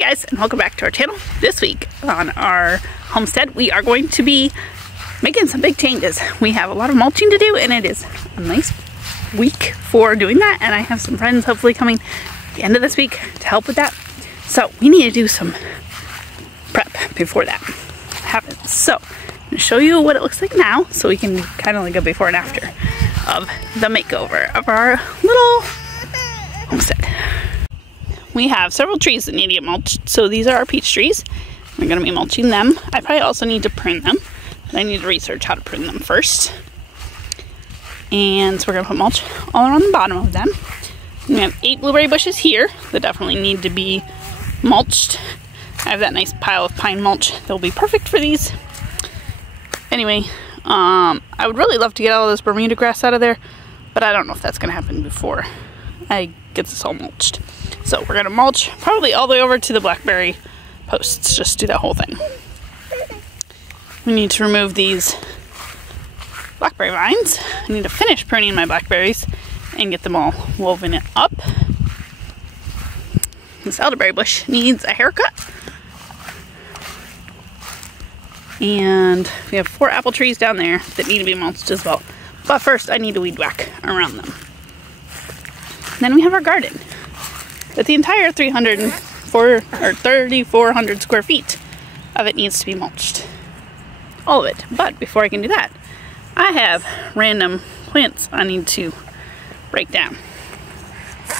guys, and welcome back to our channel. This week on our homestead, we are going to be making some big changes. We have a lot of mulching to do, and it is a nice week for doing that, and I have some friends hopefully coming at the end of this week to help with that. So we need to do some prep before that happens. So I'm going to show you what it looks like now, so we can kind of like a before and after of the makeover of our little homestead. We have several trees that need to get mulched. So these are our peach trees. We're going to be mulching them. I probably also need to prune them, but I need to research how to prune them first. And so we're going to put mulch all around the bottom of them. And we have 8 blueberry bushes here that definitely need to be mulched. I have that nice pile of pine mulch that will be perfect for these. Anyway, I would really love to get all this Bermuda grass out of there, but I don't know if that's going to happen before I get this all mulched. So we're going to mulch probably all the way over to the blackberry posts. Just do that whole thing. We need to remove these blackberry vines. I need to finish pruning my blackberries and get them all woven it up. This elderberry bush needs a haircut. And we have 4 apple trees down there that need to be mulched as well. But first I need to weed whack around them. Then we have our garden. But the entire 3,400 square feet of it needs to be mulched. All of it. But before I can do that, I have random plants I need to break down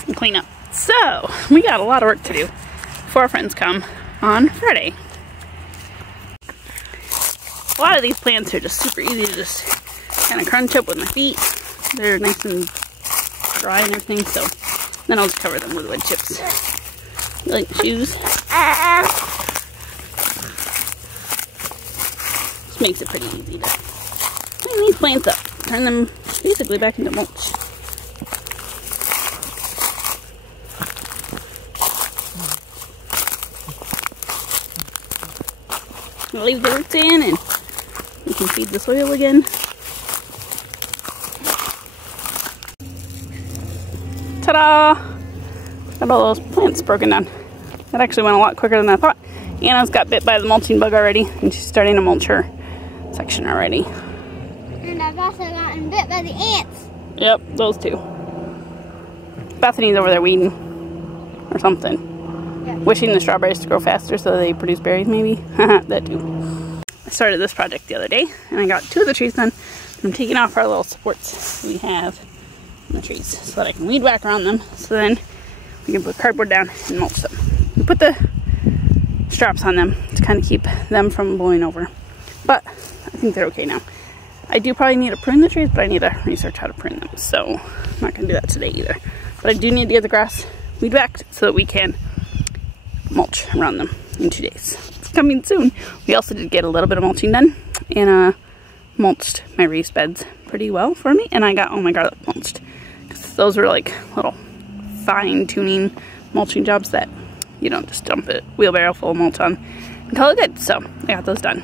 and clean up. So we got a lot of work to do before our friends come on Friday. A lot of these plants are just super easy to just kind of crunch up with my feet. They're nice and dry and everything, so then I'll just cover them with wood chips. You like shoes? Just makes it pretty easy to clean these plants up. Turn them basically back into mulch. I'll leave the roots in and we can feed the soil again. Ta-da! Got all those plants broken down. That actually went a lot quicker than I thought. Anna's got bit by the mulching bug already, and she's starting to mulch her section already. And I've also gotten bit by the ants. Yep, those two. Bethany's over there weeding or something. Yep. Wishing the strawberries to grow faster so they produce berries, maybe. That too. I started this project the other day, and I got 2 of the trees done. I'm taking off our little supports we have on the trees so that I can weed whack around them, so then we can put cardboard down and mulch them. We put the straps on them to kind of keep them from blowing over, but I think they're okay now. I do probably need to prune the trees, but I need to research how to prune them, so I'm not going to do that today either. But I do need to get the grass weed whacked so that we can mulch around them in 2 days. It's coming soon. We also did get a little bit of mulching done, and mulched my raised beds pretty well for me, and I got all my garlic mulched. Those were like little fine-tuning mulching jobs that you don't just dump a wheelbarrow full of mulch on and call it good. So I got those done.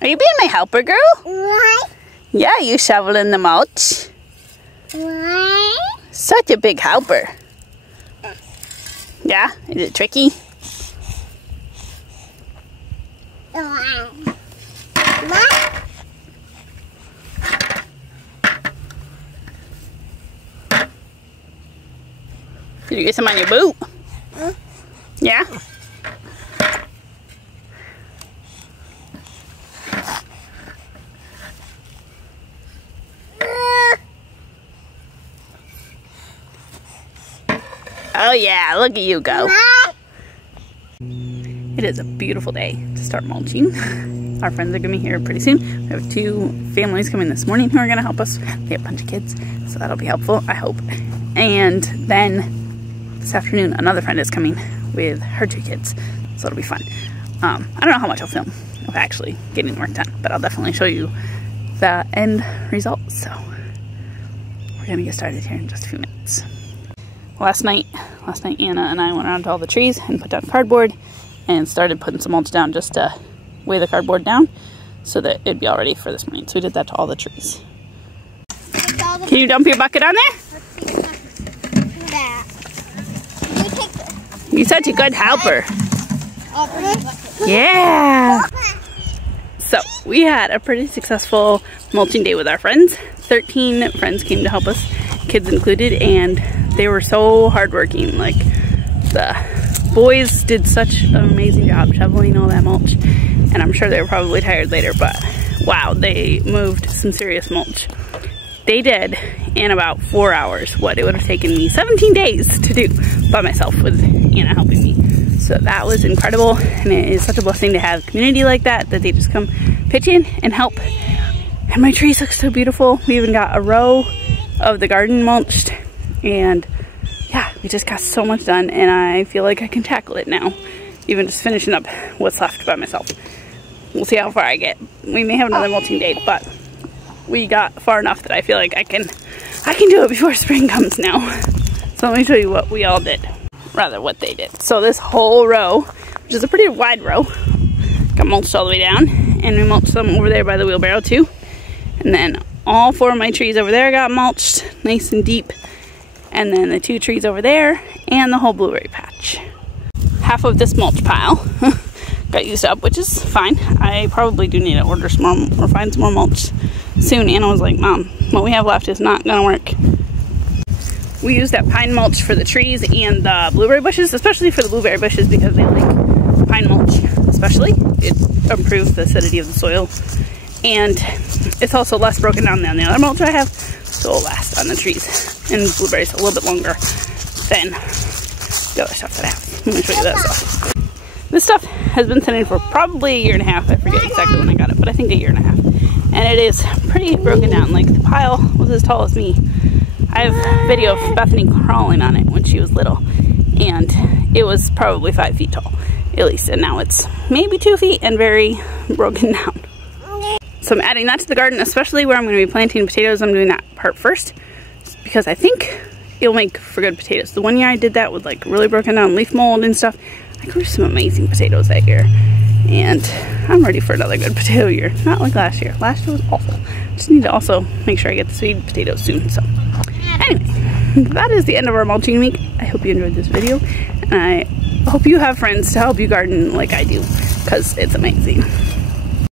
Are you being my helper, girl? What? Yeah, you shoveling the mulch. What? Such a big helper. Yeah? Is it tricky? What? Did you get some on your boot? Yeah? Oh yeah, look at you go. It is a beautiful day to start mulching. Our friends are going to be here pretty soon. We have 2 families coming this morning who are going to help us. They have a bunch of kids, so that'll be helpful, I hope. And then this afternoon, another friend is coming with her 2 kids, so it'll be fun. I don't know how much I'll film of actually getting work done, but I'll definitely show you the end result. So we're going to get started here in just a few minutes. Last night Anna and I went around to all the trees and put down cardboard and started putting some mulch down just to weigh the cardboard down so that it'd be all ready for this morning. So we did that to all the trees. Can you dump your bucket on there? Let's see if I can do that. You're such a good helper. Yeah. So we had a pretty successful mulching day with our friends. 13 friends came to help us, kids included, and they were so hardworking. Like, the boys did such an amazing job shoveling all that mulch, and I'm sure they were probably tired later, but wow, they moved some serious mulch. They did in about 4 hours what it would have taken me 17 days to do by myself with Anna helping me. So that was incredible, and it is such a blessing to have a community like that they just come pitch in and help. And my trees look so beautiful. We even got a row of the garden mulched, and yeah, we just got so much done, and I feel like I can tackle it now, even just finishing up what's left by myself. We'll see how far I get. We may have another mulching day, but we got far enough that I feel like I can do it before spring comes now. So let me show you what we all did. Rather, what they did. So this whole row, which is a pretty wide row, got mulched all the way down, and we mulched some over there by the wheelbarrow too. And then all 4 of my trees over there got mulched nice and deep, and then the 2 trees over there, and the whole blueberry patch. Half of this mulch pile got used up, which is fine. I probably do need to order some more or find some more mulch soon. Anna was like, Mom, what we have left is not gonna work. We use that pine mulch for the trees and the blueberry bushes, especially for the blueberry bushes because they like pine mulch especially. It improves the acidity of the soil, and it's also less broken down than the other mulch I have, so it'll last on the trees. And blueberries a little bit longer than the other stuff that I have. Let me show you that stuff. This stuff has been sitting for probably a year and a half. I forget exactly when I got it, but I think a year and a half. And it is pretty broken down. Like, the pile was as tall as me. I have video of Bethany crawling on it when she was little, and it was probably 5 feet tall, at least, and now it's maybe 2 feet and very broken down. So I'm adding that to the garden, especially where I'm going to be planting potatoes. I'm doing that part first because I think it'll make for good potatoes. The one year I did that with like really broken down leaf mold and stuff, I grew some amazing potatoes that year, and I'm ready for another good potato year. Not like last year. Last year was awful. Just need to also make sure I get the sweet potatoes soon. So anyway, that is the end of our mulching week. I hope you enjoyed this video, and I hope you have friends to help you garden like I do, because it's amazing.